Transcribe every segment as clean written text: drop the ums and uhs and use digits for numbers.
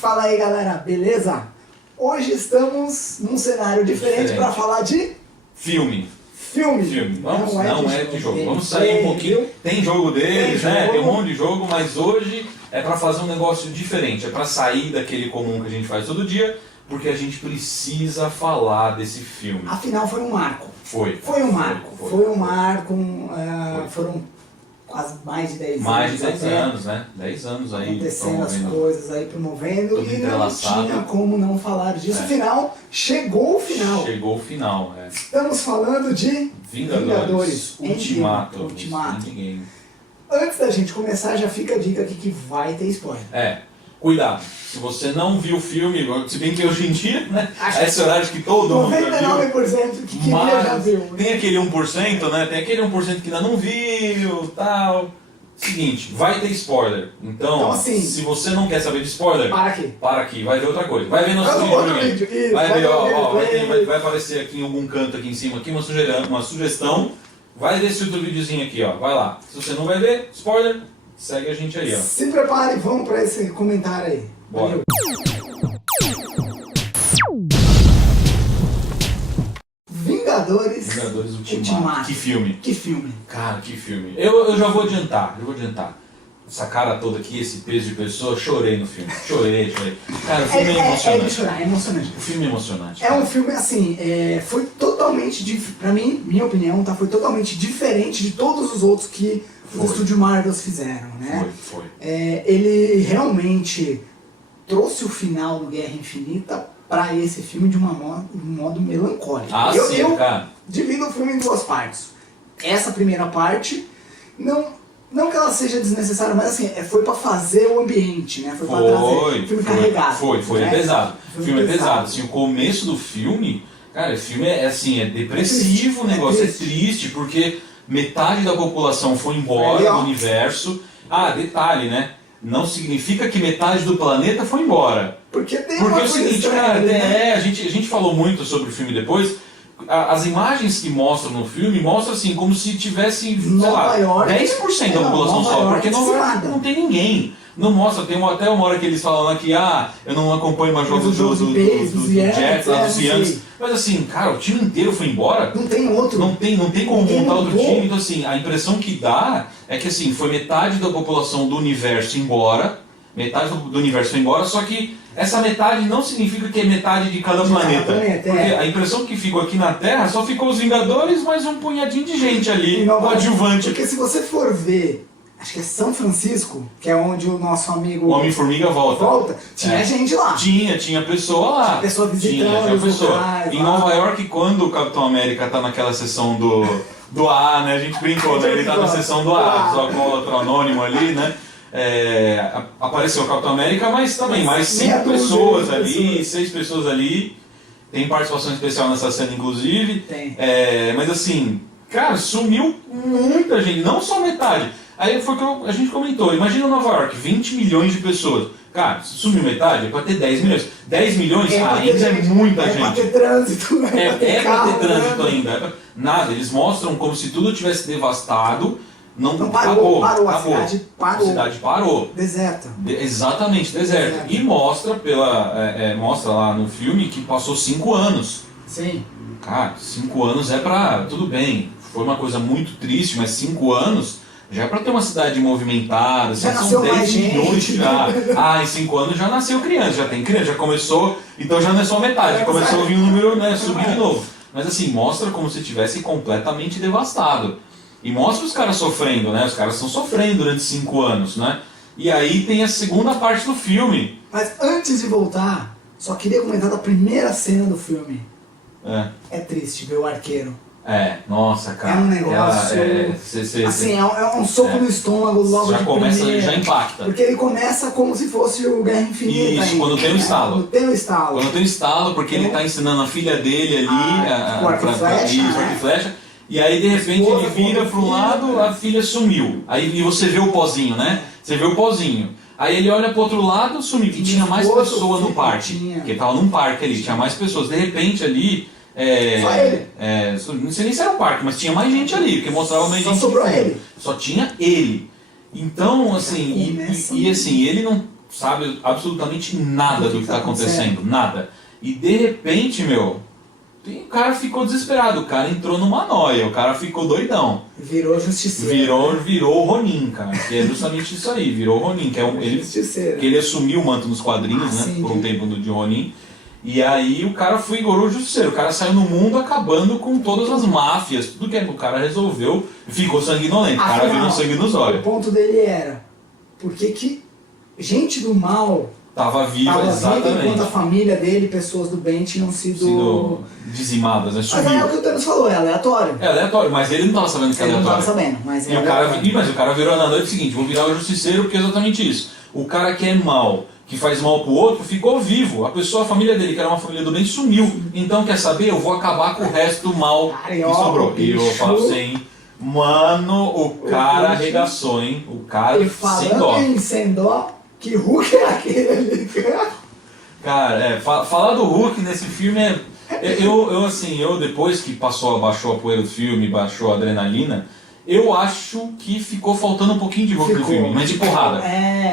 Fala aí, galera, beleza? Hoje estamos num cenário diferente para falar de filme. Vamos, não é de jogo. Vamos sair um pouquinho. Tem jogo deles, né? Tem um monte de jogo, mas hoje é para fazer um negócio diferente. É para sair daquele comum que a gente faz todo dia, porque a gente precisa falar desse filme. Afinal, foi um marco. Foi um marco. Foram quase mais de 10 anos. Mais de 10 anos, né? 10 anos aí acontecendo as coisas aí, promovendo, tudo e não tinha como não falar disso. Afinal, chegou o final. Chegou o final, é. Estamos falando de Vingadores Ultimato. Endgame. Antes da gente começar, já fica a dica aqui que vai ter spoiler. Cuidado, se você não viu o filme, se bem que hoje em dia, né? Esse horário que todo mundo já viu. 99% que queria já viu. Tem aquele 1%, né? Tem aquele 1% que ainda não viu, tal. Seguinte, vai ter spoiler. Então assim, se você não quer saber de spoiler, para aqui, vai ver outra coisa. Vai ver nosso vídeo. Vai ver, vai aparecer aqui em algum canto aqui em cima aqui uma sugestão. Vai ver esse outro videozinho aqui, ó. Vai lá. Se você não vai ver, spoiler, segue a gente aí, ó. Se prepare, vamos para esse comentário aí. Bora. Vingadores Ultimato. Que filme. Cara, que filme. Eu já vou adiantar. Essa cara toda aqui, esse peso de pessoa, chorei no filme. Chorei. Cara, o filme é emocionante. É de chorar, é emocionante. O filme é emocionante. É um filme, assim, foi totalmente, pra mim, minha opinião, tá, foi totalmente diferente de todos os outros que o estúdio Marvel fizeram, né? Foi. Ele realmente trouxe o final do Guerra Infinita pra esse filme de um modo melancólico. Eu divido o filme em duas partes. Essa primeira parte, não que ela seja desnecessária, mas assim, foi pra fazer o ambiente, né? Foi pra trazer o filme carregado. Foi, né? é pesado. O filme é pesado. Assim, o começo do filme, cara, o filme é depressivo, o negócio é triste, porque metade da população foi embora do universo. Ah, detalhe, né? Não significa que metade do planeta foi embora. Porque é o seguinte, cara, a gente falou muito sobre o filme depois. As imagens que mostram no filme mostram assim, como se tivesse, sei lá, 10% da população só, porque Nova York não tem ninguém. Não mostra, tem até uma hora que eles falam lá que eu não acompanho mais jogos do Jets, lá dos Yankees. Mas assim, cara, o time inteiro foi embora. Não tem outro. Não tem como montar outro time. Então assim, a impressão que dá é que assim, foi metade da população do universo embora, metade do universo foi embora, só que essa metade não significa que é metade de cada planeta. Porque a impressão que ficou aqui na Terra só ficou os Vingadores, mais um punhadinho de gente ali, coadjuvante. Porque se você for ver, acho que é São Francisco, que é onde o nosso amigo o Homem-Formiga volta. Tinha gente lá. Tinha pessoa lá. Tinha pessoa visitando. Tinha pessoa. Em Nova York, quando o Capitão América tá naquela sessão do A, né? A gente brincou, né? Ele tá na sessão do A, só com outro anônimo ali, né? Apareceu o Capitão América, mas também mais 5 pessoas ali, 6 pessoas ali. Tem participação especial nessa cena, inclusive. Tem. Mas assim, cara, sumiu muita gente, não só metade. Aí foi que a gente comentou, imagina Nova York, 20 milhões de pessoas. Cara, se sumiu metade, é pra ter 10 milhões. 10 milhões ainda é muita gente. É pra ter trânsito. É pra ter trânsito ainda. Nada, eles mostram como se tudo tivesse devastado. Não parou. A cidade parou. Deserta. Exatamente, deserta. E mostra lá no filme que passou 5 anos. Sim. Cara, 5 anos tudo bem, foi uma coisa muito triste, mas 5 anos já é pra ter uma cidade movimentada, já são 10 milhões já. Em 5 anos já nasceu criança, já tem criança, já começou, então já não é só metade, já começou a vir o número, né, subir de novo. Mas assim, mostra como se tivesse completamente devastado. E mostra os caras sofrendo, né? Os caras estão sofrendo durante 5 anos, né? E aí tem a segunda parte do filme. Mas antes de voltar, só queria comentar da primeira cena do filme. É triste ver o arqueiro. Nossa, cara. É um negócio... assim, é um soco no estômago logo de primeira. Já impacta. Porque ele começa como se fosse o Guerra Infinita. Isso, quando tem o estalo. Quando tem o estalo, porque ele tá ensinando a filha dele ali, o arco e flecha. E aí de repente ele vira para um lado, a filha sumiu. Aí você vê o pozinho, né? Você vê o pozinho. Aí ele olha pro outro lado, sumiu. E tinha mais pessoas no parque. Porque tava num parque ali, tinha mais pessoas. De repente ali. Só ele. Não sei nem se era um parque, mas tinha mais gente ali, porque mostrava mais gente. Só sobrou ele. Só tinha ele. Então, assim, e assim, ele não. sabe absolutamente nada do que está acontecendo, nada. E de repente, meu, o cara ficou desesperado, o cara entrou numa noia, o cara ficou doidão. Virou justiceiro. Virou o Ronin, cara, que é justamente isso aí, virou o Ronin, que é ele assumiu o manto nos quadrinhos, né, sim, por um tempo de Ronin. E aí o cara virou o justiceiro, o cara saiu no mundo acabando com todas as máfias, tudo que o cara resolveu, ficou sanguinolento, o cara virou sangue nos olhos. O ponto dele era, por que gente do mal tava viva, exatamente, enquanto a família dele, pessoas do bem, tinham sido dizimadas, né? Mas é o que o Thanos falou, é aleatório. É aleatório, mas ele não tava sabendo que é aleatório. Ele não tava sabendo, mas é mas o cara virou na noite seguinte, vou virar o justiceiro porque é exatamente isso. O cara que é mal, que faz mal pro outro, ficou vivo. A família dele, que era uma família do bem, sumiu. Então, quer saber? Eu vou acabar com o resto do mal que sobrou. E eu falo assim, mano, o cara arregaçou, hein? O cara sem dó. Sem dó, que Hulk é aquele ali? Cara, falar do Hulk nesse filme é... Eu depois que baixou a poeira do filme, baixou a adrenalina, eu acho que ficou faltando um pouquinho de Hulk no filme, mas de porrada.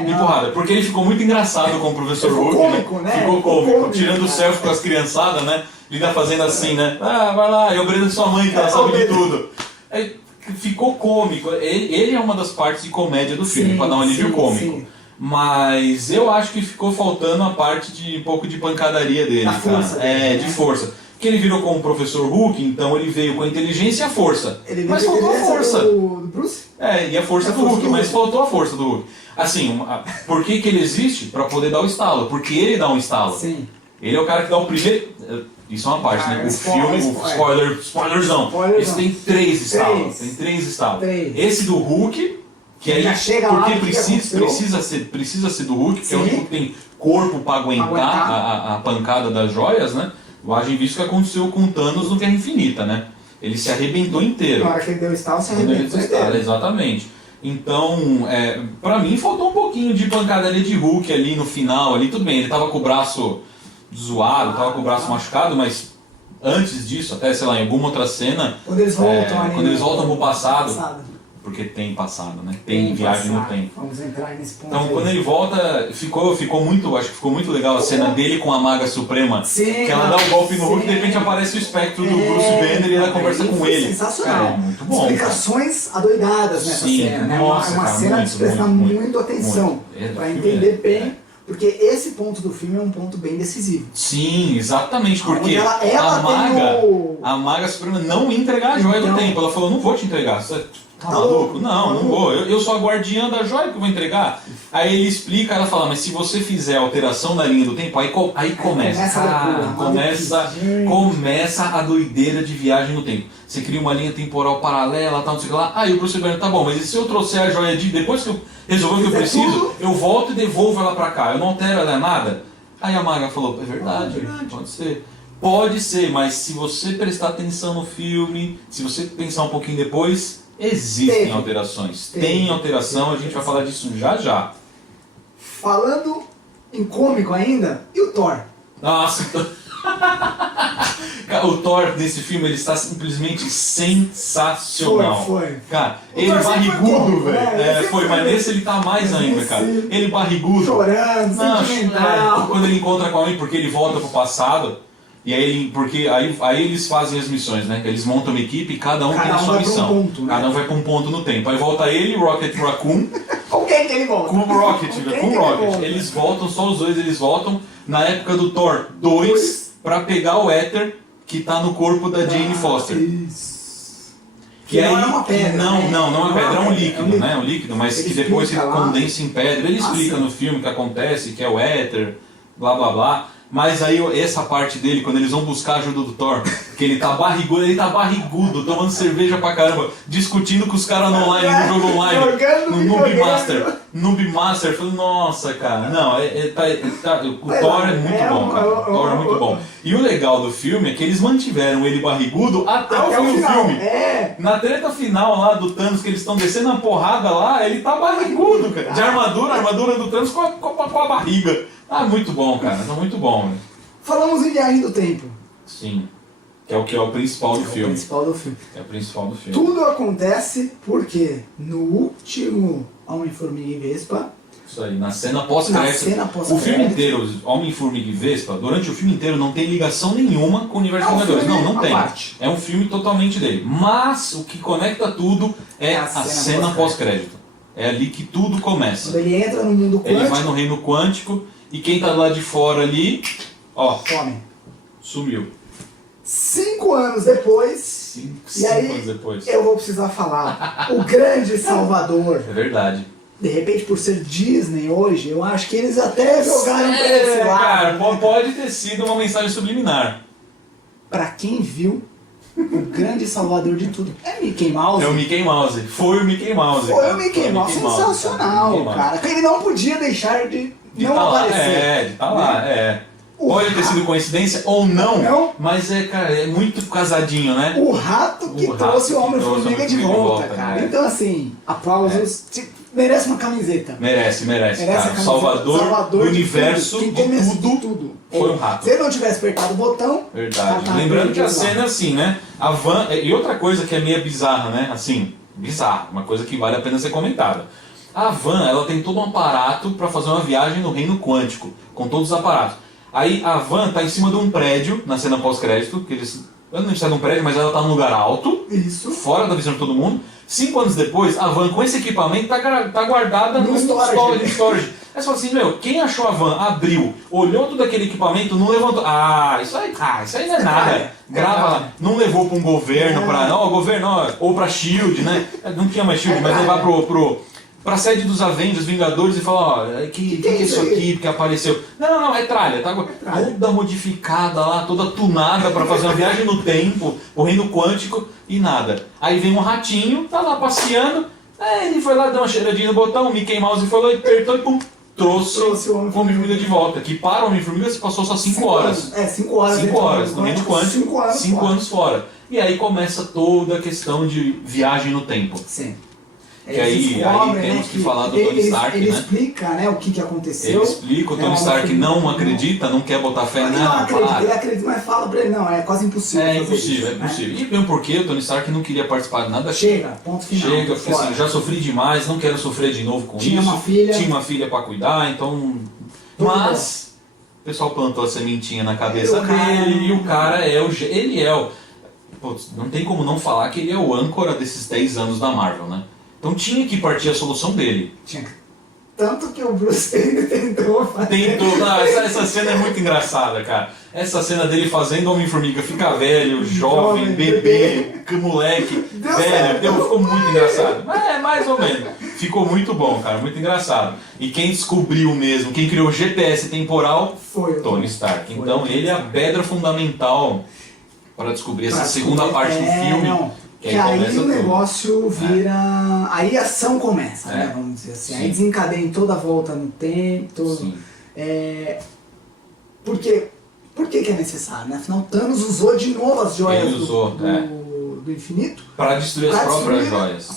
De porrada, porque ele ficou muito engraçado com o Professor Hulk, cômico, né? Ficou cômico, tirando o selfie com as criançadas, né? Ele tá fazendo assim, né? Ah, vai lá, eu obedeci sua mãe que ela sabe de tudo. Aí, ficou cômico. Ele é uma das partes de comédia do filme, para dar um alívio cômico. Sim. Mas eu acho que ficou faltando a parte de um pouco de pancadaria dele, da força dele, de força. Porque ele virou como o Professor Hulk, então ele veio com a inteligência e a força. Mas faltou a força. Do Bruce? E a força do Hulk, mas faltou a força do Hulk. Assim, por que ele existe? Pra poder dar o estalo. Porque ele dá um estalo. Sim. Ele é o cara que dá o primeiro... Isso é uma parte, né? O filme, spoilerzão. Esse tem 3 estalos. Tem 3 estalos. Esse do Hulk... Que aí, porque precisa ser do Hulk, que é o único que tem corpo para aguentar a pancada das joias, né? Haja visto o que aconteceu com o Thanos no Guerra Infinita, né? Ele se arrebentou inteiro. Na hora que ele deu o estalo, se arrebentou inteiro. Exatamente. Então, pra mim faltou um pouquinho de pancadaria de Hulk ali no final, ali tudo bem, ele tava com o braço zoado, tava com o braço machucado, mas antes disso, até sei lá, em alguma outra cena, quando eles voltam pro passado. Porque tem passado, né? Tem viagem no tempo. Vamos entrar nesse ponto. Então, quando ele volta, ficou muito legal a cena dele com a Maga Suprema. Sim, que ela dá o golpe no Hulk e de repente aparece o espectro do Bruce Banner e ela conversa com ele. Sensacional. Cara, muito bom. Explicações adoidadas nessa cena. Né? Nossa, uma cena de prestar muito atenção. Para entender bem. Porque esse ponto do filme é um ponto bem decisivo. Sim, exatamente, porque a Maga Suprema não ia entregar a joia do tempo. Ela falou, não vou te entregar. Você tá maluco? Não vou. Eu sou a guardiã da joia que eu vou entregar. Aí ele explica, ela fala, mas se você fizer a alteração da linha do tempo, aí começa a doideira de viagem no tempo. Você cria uma linha temporal paralela, tal, não sei o que lá. Aí o Bruce Banner, tá bom, mas e se eu trouxer a joia depois que eu resolver o que eu preciso, eu volto e devolvo ela pra cá, eu não altero ela nada? Aí a Maga falou, é verdade, pode ser. Pode ser, mas se você prestar atenção no filme, se você pensar um pouquinho depois, existem alterações. Tem alteração, a gente vai falar disso já já. Falando em cômico ainda, e o Thor? Nossa, o Thor nesse filme ele está simplesmente sensacional. Foi. Cara, ele barrigudo, velho. Mas nesse ele tá mais ainda, cara. Ele barrigudo. Chorando, sentimental. Quando ele encontra com alguém, porque ele volta pro passado. E aí, aí eles fazem as missões, né? Eles montam uma equipe e cada um tem a sua missão. Cada um vai pra um ponto no tempo. Aí volta ele, Rocket Raccoon. Com quem que ele volta? Com o Rocket. Eles voltam, só os dois eles voltam na época do Thor 2 pra pegar o éter que tá no corpo da Jane Foster. Isso. Que aí, não é uma pedra. Não é uma pedra, é um líquido, né? Um líquido, mas que depois se condensa em pedra. Ele explica no filme o que acontece, que é o éter, blá blá blá. Mas aí essa parte dele, quando eles vão buscar a ajuda do Thor, que ele tá barrigudo, tomando cerveja pra caramba, discutindo com os caras no online, no jogo online, no Noob Master, falando, nossa, cara, não, o Thor é muito bom, cara, o Thor é muito bom. E o legal do filme é que eles mantiveram ele barrigudo até o fim do filme. Na treta final lá do Thanos, que eles estão descendo a porrada lá, ele tá barrigudo, cara, de armadura do Thanos com a barriga. Muito bom, cara. Tá muito bom. Né? Falamos em Viagem do Tempo. Sim. Que é o principal do filme. É o principal do filme. Tudo acontece porque no último Homem-Formiga e Vespa, Isso aí, na cena pós-crédito. O filme inteiro, Homem-Formiga e Vespa, durante o filme inteiro não tem ligação nenhuma com o universo dos Vingadores. Não tem. É um filme totalmente dele. Mas o que conecta tudo é a cena pós-crédito. É ali que tudo começa. Quando ele entra no mundo quântico. Ele vai no reino quântico e quem tá lá de fora ali, ó, sumiu. 5 anos depois. 5 anos depois. Eu vou precisar falar. O grande Salvador. É verdade. De repente, por ser Disney hoje, eu acho que eles até jogaram pra esse lado. Cara, pode ter sido uma mensagem subliminar. Pra quem viu, o grande salvador de tudo é Mickey Mouse. É o Mickey Mouse. Foi o Mickey Mouse. Foi o Mickey Mouse. Sensacional, cara. Ele não podia deixar de não aparecer. De estar lá, Pode ter sido coincidência ou não, mas cara, é muito casadinho, né? O rato que trouxe o Homem-Formiga de volta, cara. Então, assim, aplausos. Merece uma camiseta. Merece, cara. Salvador do universo, de tudo. Foi um rato. Se ele não tivesse apertado o botão... Verdade. Lembrando que a cena é assim, né? A van... E outra coisa que é meio bizarra, né? Assim, bizarra. Uma coisa que vale a pena ser comentada. A van, ela tem todo um aparato para fazer uma viagem no reino quântico. Com todos os aparatos. Aí a van tá em cima de um prédio, na cena pós-crédito. Eu não sei de um prédio, mas ela tá num lugar alto. Isso. Fora da visão de todo mundo. 5 anos depois, a van com esse equipamento tá guardada no storage. Aí você fala assim, quem achou a van, abriu, olhou todo aquele equipamento, não levantou. Isso aí não é nada. Grava lá. Não levou para um governo, ou pra SHIELD, né? Não tinha mais SHIELD, mas levar pra sede dos Avengers, Vingadores, e falar, que é isso aqui que apareceu? Não, é tralha, tá? Toda modificada lá, toda tunada pra fazer uma viagem no tempo, o reino quântico e nada. Aí vem um ratinho, tá lá passeando, ele foi lá, deu uma cheiradinha no botão, o Mickey Mouse foi lá e apertou e pum, trouxe o Homem-Formiga de volta. Que para o Homem-Formiga se passou só 5 horas. 5 horas. 5 horas, no reino quântico, 5 anos fora. E aí começa toda a questão de viagem no tempo. Sim. Que aí temos que falar do Tony Stark, ele explica, né, o que aconteceu. Ele explica, o Tony Stark não acredita, não quer botar fé nela. Ele acredita, mas fala pra ele, não, é quase impossível. É impossível. E bem porque o Tony Stark não queria participar de nada. Chega, ponto final. Chega, porque assim, já sofri demais, não quero sofrer de novo com isso. Tinha uma filha pra cuidar, então... Mas o pessoal plantou a sementinha na cabeça dele e o cara não tem como não falar que ele é o âncora desses 10 anos da Marvel, né? Então tinha que partir a solução dele. Tanto que o Bruce Wayne tentou fazer. Essa cena é muito engraçada, cara. Essa cena dele fazendo Homem-Formiga ficar velho, jovem, bebê, moleque, velho. Ficou muito engraçado. Mas mais ou menos. Ficou muito bom, cara. Muito engraçado. E quem descobriu mesmo, quem criou o GPS temporal foi o Tony Stark. Então ele é a pedra fundamental para descobrir essa segunda parte do filme. Que aí o negócio vira... Aí a ação começa, né? Vamos dizer assim. Sim. Aí desencadeia em toda a volta no tempo. Por que é necessário, né? Afinal, Thanos usou de novo as joias do infinito para destruir as próprias joias.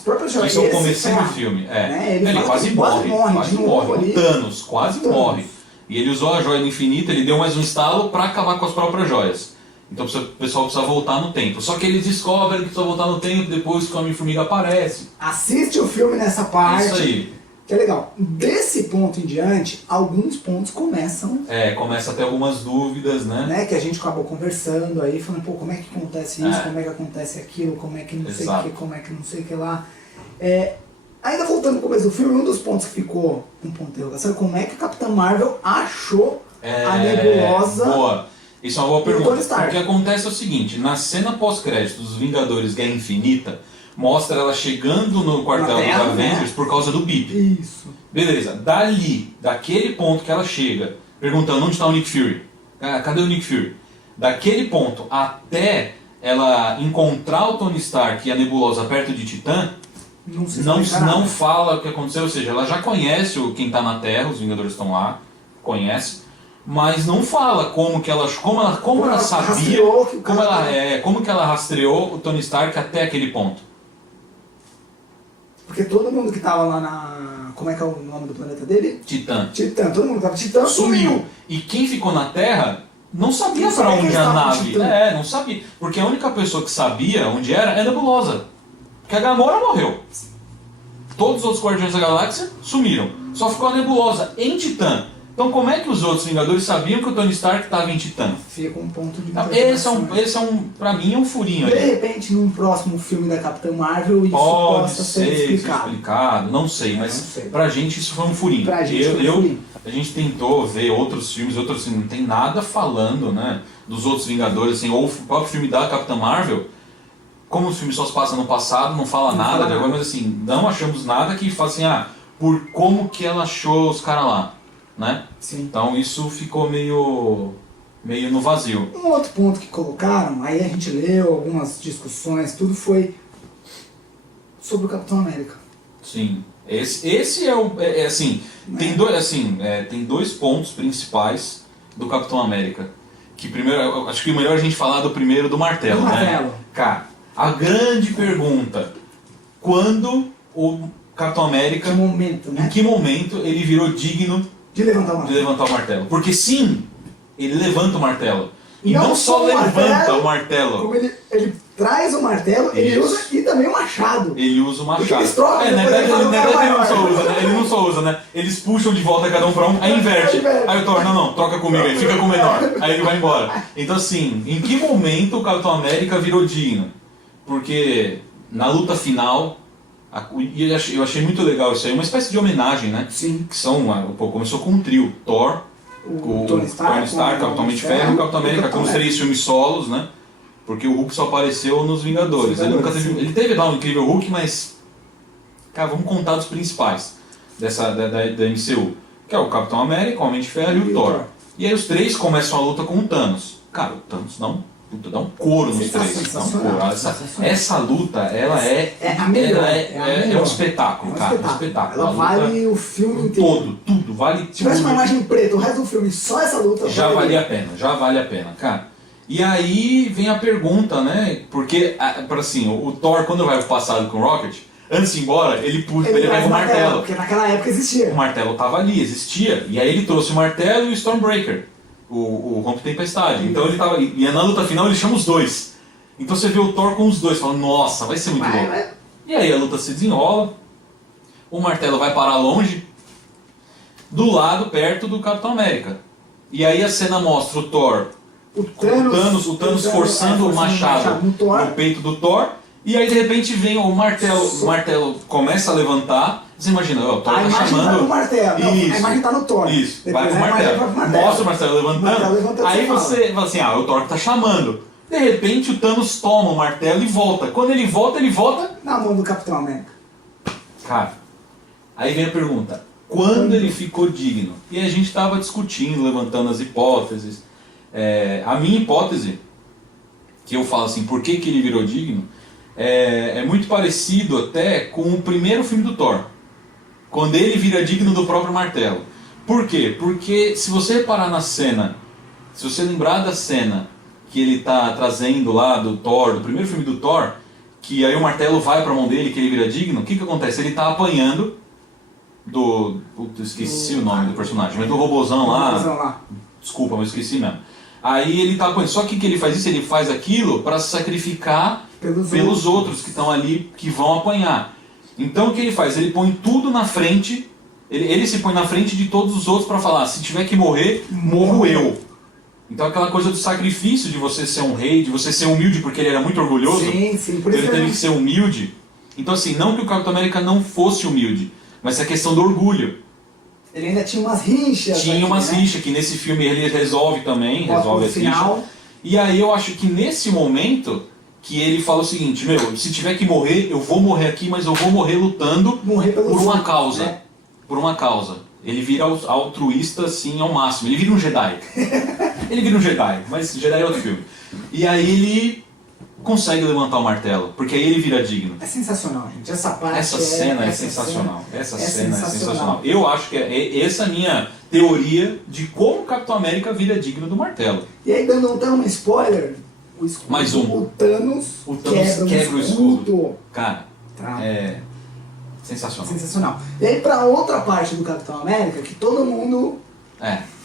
Isso é o comecinho do filme. Ele quase morre. O Thanos quase morre. E ele usou a joia do infinito, ele deu mais um estalo para acabar com as próprias joias. Então o pessoal precisa voltar no tempo. Só que eles descobrem que precisa voltar no tempo depois que o Homem-Formiga aparece. Assiste o filme nessa parte. Isso aí. Que é legal. Desse ponto em diante, alguns pontos começam... começa a ter algumas dúvidas, né? Que a gente acabou conversando aí, falando, como é que acontece isso, como é que acontece aquilo, como é que não sei o que, como é que não sei o que lá. Ainda voltando pro começo do filme, um dos pontos que ficou um ponto de interrogação é como é que a Capitã Marvel achou a nebulosa... Boa. Isso é uma boa pergunta. O que acontece é o seguinte, na cena pós-crédito dos Vingadores Guerra Infinita, mostra ela chegando no quartel dos Avengers por causa do bip. Isso. Beleza, daquele ponto que ela chega, perguntando onde está o Nick Fury? Cadê o Nick Fury? Daquele ponto até ela encontrar o Tony Stark e a nebulosa perto de Titã, não fala o que aconteceu, ou seja, ela já conhece quem está na Terra, os Vingadores estão lá, conhece. Mas não fala como ela sabia, como que ela rastreou o Tony Stark até aquele ponto. Porque todo mundo que estava lá na... Como é que é o nome do planeta dele? Titã. Todo mundo que estava Titã sumiu. E quem ficou na Terra não sabia para onde a nave. Não sabia. Porque a única pessoa que sabia onde era é a Nebulosa. Porque a Gamora morreu. Todos os outros Guardiões da Galáxia sumiram. Só ficou a nebulosa em Titã. Então como é que os outros Vingadores sabiam que o Tony Stark estava em Titã? Fica um ponto de esse é um, pra mim, é um furinho de ali. De repente, num próximo filme da Capitã Marvel, isso possa ser explicado. Não sei, mas pra gente isso foi um furinho. Pra gente foi um furinho. A gente tentou ver outros filmes, não tem nada falando, né, dos outros Vingadores, assim, ou o próprio filme da Capitã Marvel, como o filme só se passa no passado, não fala nada de agora, mas assim, não achamos nada que fala assim, por como que ela achou os caras lá, né? Sim. Então isso ficou meio no vazio. Um outro ponto que colocaram, aí a gente leu algumas discussões, tudo foi sobre o Capitão América. Sim. Esse é assim, tem dois pontos principais do Capitão América. Que primeiro, acho que o melhor a gente falar do primeiro do martelo, né? Cara, a grande pergunta, quando o Capitão América, em que momento ele virou digno de levantar o martelo? Porque sim, ele levanta o martelo. E não só levanta o martelo. Como ele traz o martelo, ele usa e também o machado. Ele usa o machado. Ele não só usa, né? Eles puxam de volta cada um pra um, aí inverte. Aí o Thor, não, troca comigo aí, fica com o menor. Aí ele vai embora. Então assim, em que momento o Capitão América virou digno? Porque na luta final, eu achei muito legal isso aí, uma espécie de homenagem, né? Sim. Que começou com um trio, Thor, o Tony Stark, o Capitão Homem de Ferro e o Capitão América, com os 3 filmes solos, né? Porque o Hulk só apareceu nos Vingadores. Ele teve lá um incrível Hulk, mas... Cara, vamos contar dos principais da MCU. Que é o Capitão América, o Homem de Ferro e o Thor. E aí os 3 começam a luta com o Thanos. Cara, o Thanos dá um couro nos 3. Essa luta, ela é a melhor. É um espetáculo, cara. É um espetáculo. Ela vale o filme inteiro. Tudo. Vale. Se tivesse uma imagem preta, o resto do filme, só essa luta... Já vale a pena, cara. E aí vem a pergunta, né? Porque, assim, o Thor, quando vai pro passado com o Rocket, antes de ir embora, ele pega o martelo. Porque naquela época existia. O martelo tava ali, existia. E aí ele trouxe o martelo e o Stormbreaker, o Rompe-Tempestade. Então ele tava... E na luta final ele chama os 2. Então você vê o Thor com os 2, fala, nossa, vai ser muito louco. E aí a luta se desenrola, o martelo vai parar longe, do lado, perto do Capitão América. E aí a cena mostra o Thor... O Thanos forçando o machado no peito do Thor, e aí de repente vem o martelo começa a levantar. Você imagina, o Thor tá chamando. Tá no martelo. Isso. A imagem tá no Thor. Isso, vai pro martelo. Mostra o martelo levantando. Aí você fala assim: o Thor tá chamando. De repente o Thanos toma o martelo e volta. Quando ele volta na mão do Capitão América. Cara, aí vem a pergunta: quando ele ficou digno? E a gente tava discutindo, levantando as hipóteses. A minha hipótese, que eu falo assim, por que ele virou digno, é muito parecido até com o primeiro filme do Thor, quando ele vira digno do próprio martelo. Por quê? Porque se você reparar na cena, se você lembrar da cena que ele está trazendo lá do Thor, do primeiro filme do Thor, que aí o martelo vai para a mão dele, que ele vira digno, o que acontece? Ele está apanhando esqueci o nome do personagem, mas do robozão lá. Desculpa, mas esqueci mesmo. Aí ele tá apanhando. Só que ele faz isso? Ele faz aquilo para se sacrificar pelos outros que estão ali, que vão apanhar. Então o que ele faz? Ele põe tudo na frente, ele se põe na frente de todos os outros para falar, se tiver que morrer, morro eu. Então aquela coisa do sacrifício de você ser um rei, de você ser humilde, porque ele era muito orgulhoso, por isso ele teve que ser humilde. Então assim, não que o Capitão América não fosse humilde, mas é a questão do orgulho. Ele ainda tinha umas rinchas. Rixas, que nesse filme ele resolve também, resolve as rixas. E aí eu acho que nesse momento que ele fala o seguinte, se tiver que morrer, eu vou morrer aqui, mas eu vou morrer lutando por uma causa. Né? Por uma causa. Ele vira altruísta assim ao máximo. Ele vira um Jedi. Mas Jedi é outro filme. E aí ele consegue levantar o martelo, porque aí ele vira digno. É sensacional, gente. Essa cena é sensacional. Essa cena é sensacional. Eu acho que essa é a minha teoria de como o Capitão América vira digno do martelo. E aí, dando um spoiler, o escudo, mais um. O Thanos quebra o escudo. Cara, é sensacional. E aí, pra outra parte do Capitão América, que todo mundo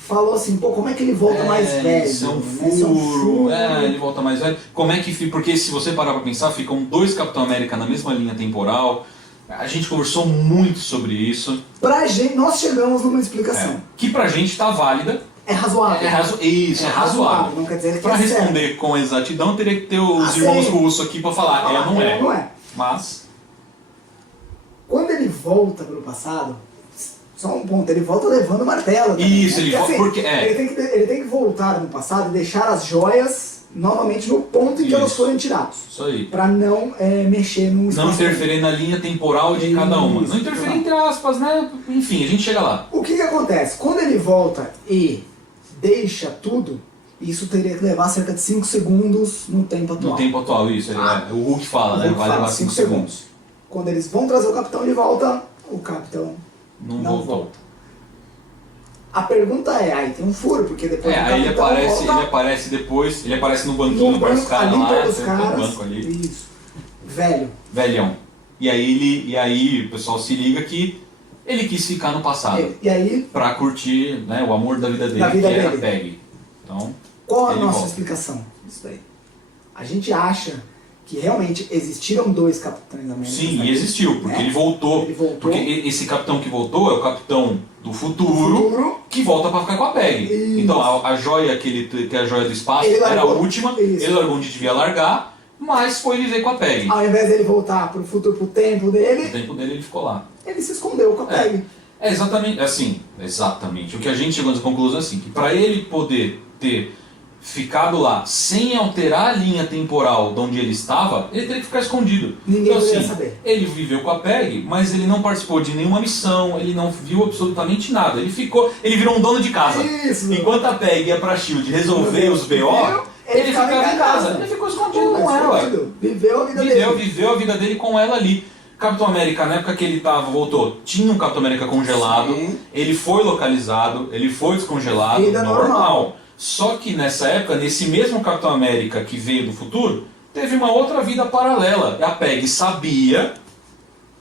falou assim, como é que ele volta mais velho? Isso é um furo. Ele volta mais velho. Como é que... Porque se você parar pra pensar, ficam 2 Capitão América na mesma linha temporal. A gente conversou muito sobre isso. Pra gente, nós chegamos numa explicação. Que pra gente tá válida. É razoável. Isso, é razoável. Não quer dizer que pra responder com exatidão, teria que ter os irmãos russos aqui pra falar. Não é. Não é. Mas... Quando ele volta pro passado, só um ponto, ele volta levando o martelo. Também, isso, ele volta porque... Ele tem que voltar no passado e deixar as joias novamente no ponto em que elas foram tiradas. Isso aí. Pra não mexer no espaço. Não interferir na linha temporal de cada uma. Não interferir entre aspas, né? Enfim, a gente chega lá. O que acontece? Quando ele volta e deixa tudo, isso teria que levar cerca de 5 segundos no tempo atual. No tempo atual, isso. O Hulk fala, né? Vai levar 5 segundos. Quando eles vão trazer o capitão de volta, o capitão não volta. A pergunta é, aí tem um furo, porque depois aí ele aparece depois, ele aparece no banquinho para os caras lá, no banco ali. Isso. Velho. Velhão. E aí o pessoal se liga que ele quis ficar no passado. E aí? Pra curtir, né, o amor da vida dele, era a Peggy. Então, qual a nossa explicação disso daí? A gente acha que realmente existiram 2 Capitães América. Sim, e existiu, porque ele voltou. Porque esse capitão que voltou é o capitão do futuro que volta pra ficar com a Peggy. Isso. Então a joia que é a joia do espaço era a última, ele largou onde devia largar, mas foi viver com a Peggy. Ao invés dele voltar pro futuro, pro tempo dele... No tempo dele ele ficou lá. Ele se escondeu com a Peggy. É exatamente assim, exatamente. O que a gente chegou à conclusão é assim, que pra ele poder ter ficado lá sem alterar a linha temporal de onde ele estava, ele teria que ficar escondido. Ninguém poderia saber. Ele viveu com a Peggy, mas ele não participou de nenhuma missão, ele não viu absolutamente nada. Ele virou um dono de casa. Isso. Enquanto a Peggy ia pra SHIELD resolver os BO, ele ficava em casa. Ele ficou escondido com ela. Viveu a vida dele. Viveu a vida dele com ela ali. Capitão América, na época que ele voltou, tinha um Capitão América congelado, ele foi localizado, ele foi descongelado, vida normal. Só que nessa época, nesse mesmo Capitão América que veio do futuro, teve uma outra vida paralela. A Peggy sabia,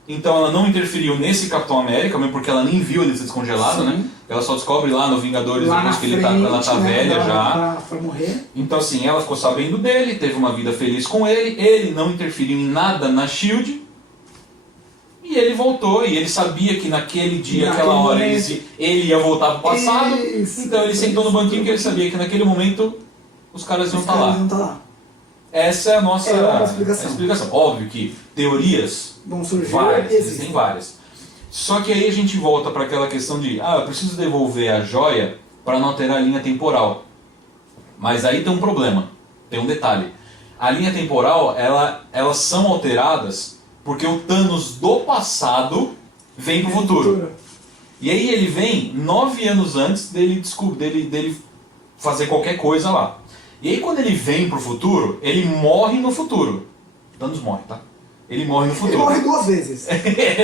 então ela não interferiu nesse Capitão América, mesmo porque ela nem viu ele ser descongelado, né? Ela só descobre lá no Vingadores depois que ela tá velha já. Pra morrer. Então assim, ela ficou sabendo dele, teve uma vida feliz com ele não interferiu em nada na SHIELD. E ele voltou, e ele sabia que naquele dia, naquela hora, ele ia voltar pro passado. Então ele sentou no banquinho porque ele sabia que naquele momento os caras iam estar lá. Essa é a nossa explicação. Óbvio que teorias vão surgir, existem várias. Só que aí a gente volta para aquela questão de eu preciso devolver a joia para não alterar a linha temporal. Mas aí tem um problema, tem um detalhe. A linha temporal, elas são alteradas porque o Thanos do passado vem pro futuro. E aí ele vem 9 anos antes dele fazer qualquer coisa lá. E aí quando ele vem pro futuro, ele morre no futuro. Thanos morre, tá? Ele morre no futuro. Ele morre 2 vezes.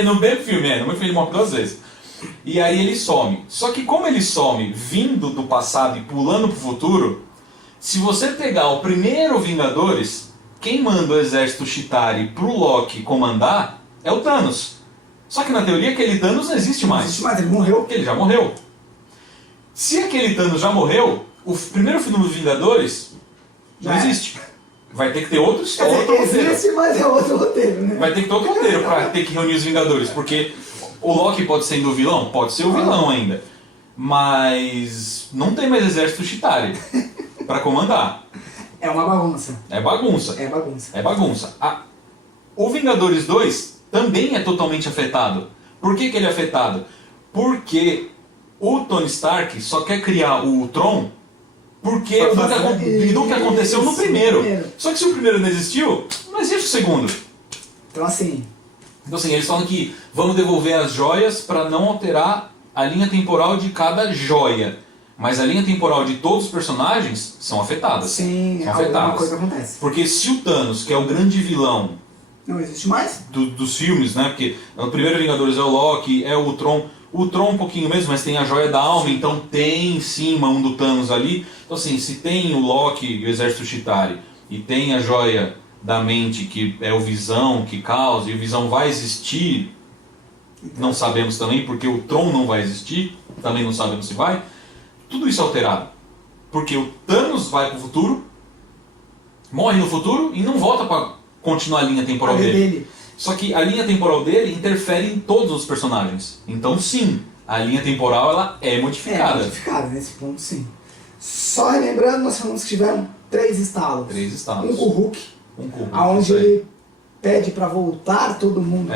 No mesmo filme, ele morre 2 vezes. E aí ele some. Só que como ele some vindo do passado e pulando pro futuro, se você pegar o primeiro Vingadores... Quem manda o exército Chitauri pro Loki comandar é o Thanos. Só que na teoria aquele Thanos não existe mais. Não existe mais, ele morreu. Porque ele já morreu. Se aquele Thanos já morreu, o primeiro filme dos Vingadores não existe. Vai ter que ter outro roteiro. Existe, mas é outro roteiro, né? Vai ter que ter outro roteiro pra ter que reunir os Vingadores. Porque o Loki pode ser o vilão? Pode ser o vilão ainda. Mas não tem mais exército Chitauri pra comandar. É uma bagunça. É bagunça. É bagunça. É bagunça. O Vingadores 2 também é totalmente afetado. Por que ele é afetado? Porque o Tony Stark só quer criar o Ultron porque do que aconteceu no primeiro. Só que se o primeiro não existiu, não existe o segundo. Então assim, eles falam que vamos devolver as joias para não alterar a linha temporal de cada joia. Mas a linha temporal de todos os personagens são afetadas. Sim, são afetadas. Alguma coisa acontece. Porque se o Thanos, que é o grande vilão... Não existe mais? Dos filmes, né? Porque o primeiro Vingadores é o Loki, é o Ultron. O Ultron um pouquinho mesmo, mas tem a Joia da Alma, então tem sim mão do Thanos ali. Então assim, se tem o Loki e o Exército Chitauri, e tem a Joia da Mente, que é o Visão, que causa, e o Visão vai existir, não sabemos também, porque o Tron não vai existir, também não sabemos se vai. Tudo isso é alterado. Porque o Thanos vai pro futuro, morre no futuro e não volta para continuar a linha temporal dele. Só que a linha temporal dele interfere em todos os personagens. Então sim, a linha temporal ela é modificada. É modificada, nesse ponto sim. Só relembrando, nós falamos que tiveram 3 estalos. 3 estalos. Um com o Hulk. Onde ele pede pra voltar todo mundo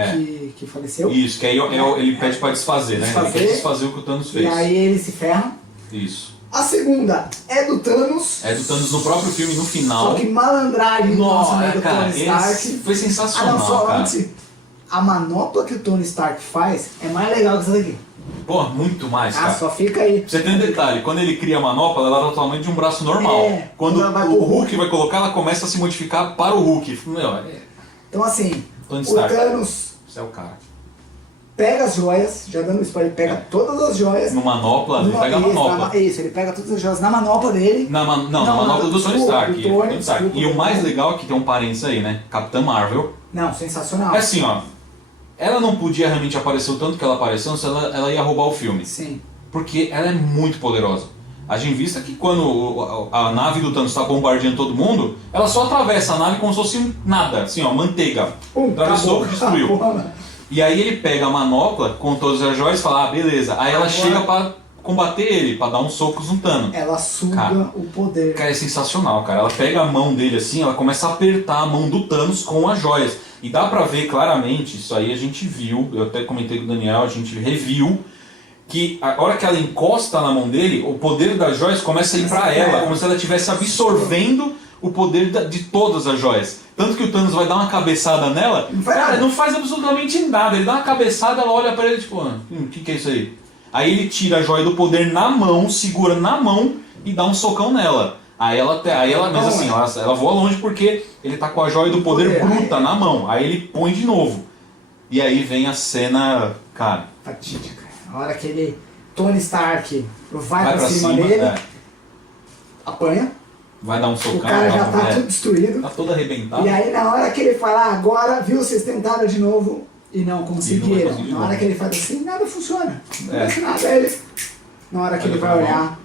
que faleceu. Isso, que aí ele pede pra desfazer, né? Ele quer desfazer o que o Thanos fez. E aí ele se ferra. Isso. A segunda é do Thanos. É do Thanos no próprio filme, no final. Só que malandragem do nosso amigo cara, Tony Stark. Foi sensacional, só cara. antes, a manopla que o Tony Stark faz é mais legal que essa daqui. Pô, muito mais, cara. Só fica aí. Você tem um detalhe, quando ele cria a manopla, ela dá o tamanho de um braço normal. Quando o Hulk vai colocar, ela começa a se modificar para o Hulk. Então assim, Tony Stark. o Thanos... Você é o cara. Pega as joias, já dando spoiler, ele pega todas as joias. No manopla, ele pega a manopla. Isso, ele pega todas as joias na manopla dele. Na manopla do Tony Stark. Tony Stark. E o mais legal é que tem um parênteses aí, né? Capitã Marvel. Não, sensacional. É assim, ó. Ela não podia realmente aparecer o tanto que ela apareceu, senão ela ia roubar o filme. Sim. Porque ela é muito poderosa. A gente vista que quando a nave do Thanos está bombardeando todo mundo, ela só atravessa a nave como se fosse nada, assim ó, manteiga. Atravessou, destruiu. E aí ele pega a manopla com todas as joias e fala, ah, beleza. Aí ela chega pra combater ele, pra dar uns socos no Thanos. Ela suga o poder. Cara, é sensacional, cara. Ela pega a mão dele assim, ela começa a apertar a mão do Thanos com as joias. E dá pra ver claramente, isso aí a gente viu, eu até comentei com o Daniel, a gente reviu, que a hora que ela encosta na mão dele, o poder das joias começa a ir pra ela, como se ela estivesse absorvendo o poder de todas as joias. Tanto que o Thanos vai dar uma cabeçada nela, cara, não faz absolutamente nada. Ele dá uma cabeçada, ela olha pra ele tipo, o que é isso aí? Aí ele tira a joia do poder na mão, segura na mão e dá um socão nela. Aí ela mas assim, ela voa longe porque ele tá com a joia do poder bruta na mão. Aí ele põe de novo. E aí vem a cena, cara... fatídica. A hora que ele, Tony Stark, vai pra cima dele, apanha. Vai dar um socão. O cara já tá tudo destruído. Tá todo arrebentado. E aí na hora que ele fala, agora, viu, vocês tentaram de novo e não conseguiram. Na hora que ele faz assim, nada funciona. Não acontece nada. Aí ele, na hora que ele vai olhar...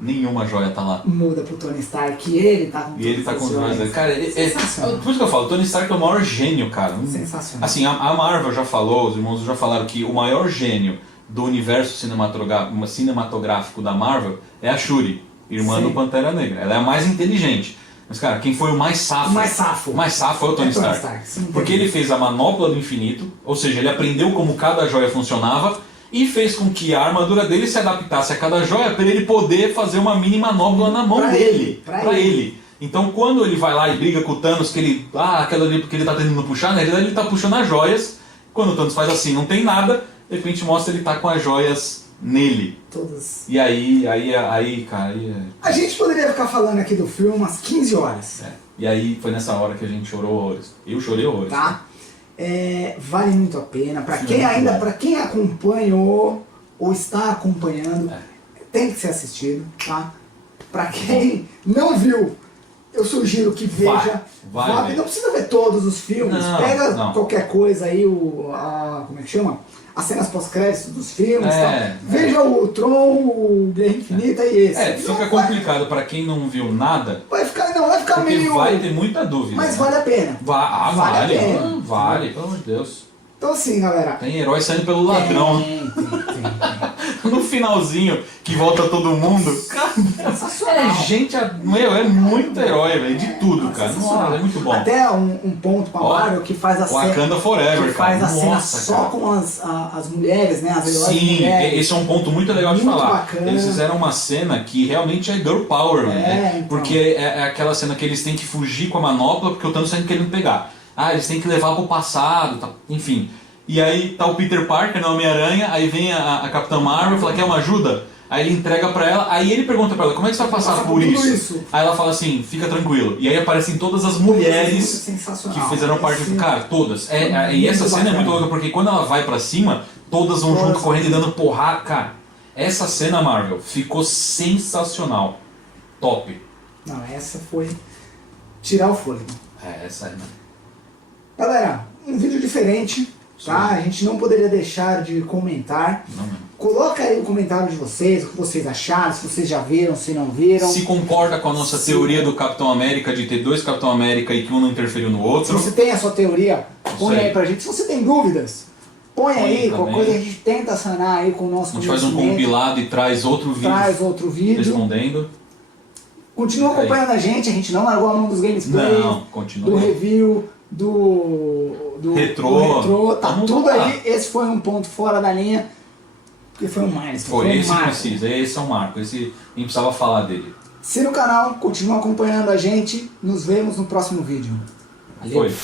nenhuma joia tá lá. Muda pro Tony Stark e ele tá com ele tá com joias. Cara, por isso que eu falo, Tony Stark é o maior gênio, cara. Sensacional. Assim, a Marvel já falou, os irmãos já falaram que o maior gênio do universo cinematográfico da Marvel é a Shuri, irmã do Pantera Negra. Ela é a mais inteligente. Mas, cara, quem foi o mais safo? O mais safo é o Tony Stark. Porque ele fez a manopla do infinito, ou seja, ele aprendeu como cada joia funcionava, e fez com que a armadura dele se adaptasse a cada joia para ele poder fazer uma mini manopla na mão dele. Pra ele. Então quando ele vai lá e briga com o Thanos, que ele. Aquela ali porque ele tá tentando puxar, na realidade ele tá puxando as joias. Quando o Thanos faz assim, não tem nada, de repente mostra ele tá com as joias nele. Todas. E aí, cara. A gente poderia ficar falando aqui do filme umas 15 horas. E aí foi nessa hora que a gente chorou horrores. Eu chorei horrores. Tá? Vale muito a pena. Para quem acompanhou ou está acompanhando, tem que ser assistido, tá? Para quem não viu, eu sugiro que veja. Vai. Não precisa ver todos os filmes. Pega qualquer coisa aí, como é que chama? As cenas pós-créditos dos filmes, tá? Veja o Tron, o Guerra Infinita e esse. Fica complicado para quem não viu nada. Vai ficar meio... vai ter muita dúvida. Mas vale a pena. Vale, pelo amor de Deus. Então assim, galera... tem herói saindo pelo ladrão. Tem. No finalzinho, que volta todo mundo. Cara, é muito herói, velho. De tudo, cara. Nossa, é muito bom. Até um ponto com a Marvel que faz a cena... Wakanda Forever, que faz a cena só com as mulheres, né? As heróis mulheres. Esse é um ponto muito legal de falar. Bacana. Eles fizeram uma cena que realmente é girl power, né? Então. Porque é aquela cena que eles têm que fugir com a manopla porque o Thanos está querendo pegar. Eles têm que levar pro passado, tá? Enfim... E aí tá o Peter Parker no Homem-Aranha, aí vem a Capitã Marvel e fala, quer uma ajuda? Aí ele entrega pra ela, aí ele pergunta pra ela, como é que você vai passar por isso? Aí ela fala assim, fica tranquilo. E aí aparecem todas as mulheres que fizeram parte do... Cara, todas. E essa cena é muito louca, porque quando ela vai pra cima, todas vão junto correndo e dando porrada. Cara, essa cena, Marvel, ficou sensacional. Top. Não, essa foi tirar o fôlego. Essa é, né? Galera, um vídeo diferente. Tá? A gente não poderia deixar de comentar. Coloca aí o comentário de vocês, o que vocês acharam, se vocês já viram, se não viram. Se concorda com a nossa teoria do Capitão América de ter 2 Capitão América e que um não interferiu no outro. Se você tem a sua teoria, Põe aí pra gente. Se você tem dúvidas, põe aí, qualquer coisa a gente tenta sanar aí com o nosso conhecimento. A gente faz um compilado e traz outro vídeo. Respondendo. Continua acompanhando a gente não largou a mão dos gameplays, do review, do retrô, tá tudo aí. Esse foi um ponto fora da linha, porque foi um marco. Foi esse que precisa, esse é um marco, esse a gente precisava falar dele. Se no canal, continua acompanhando a gente, nos vemos no próximo vídeo. Valeu. Foi.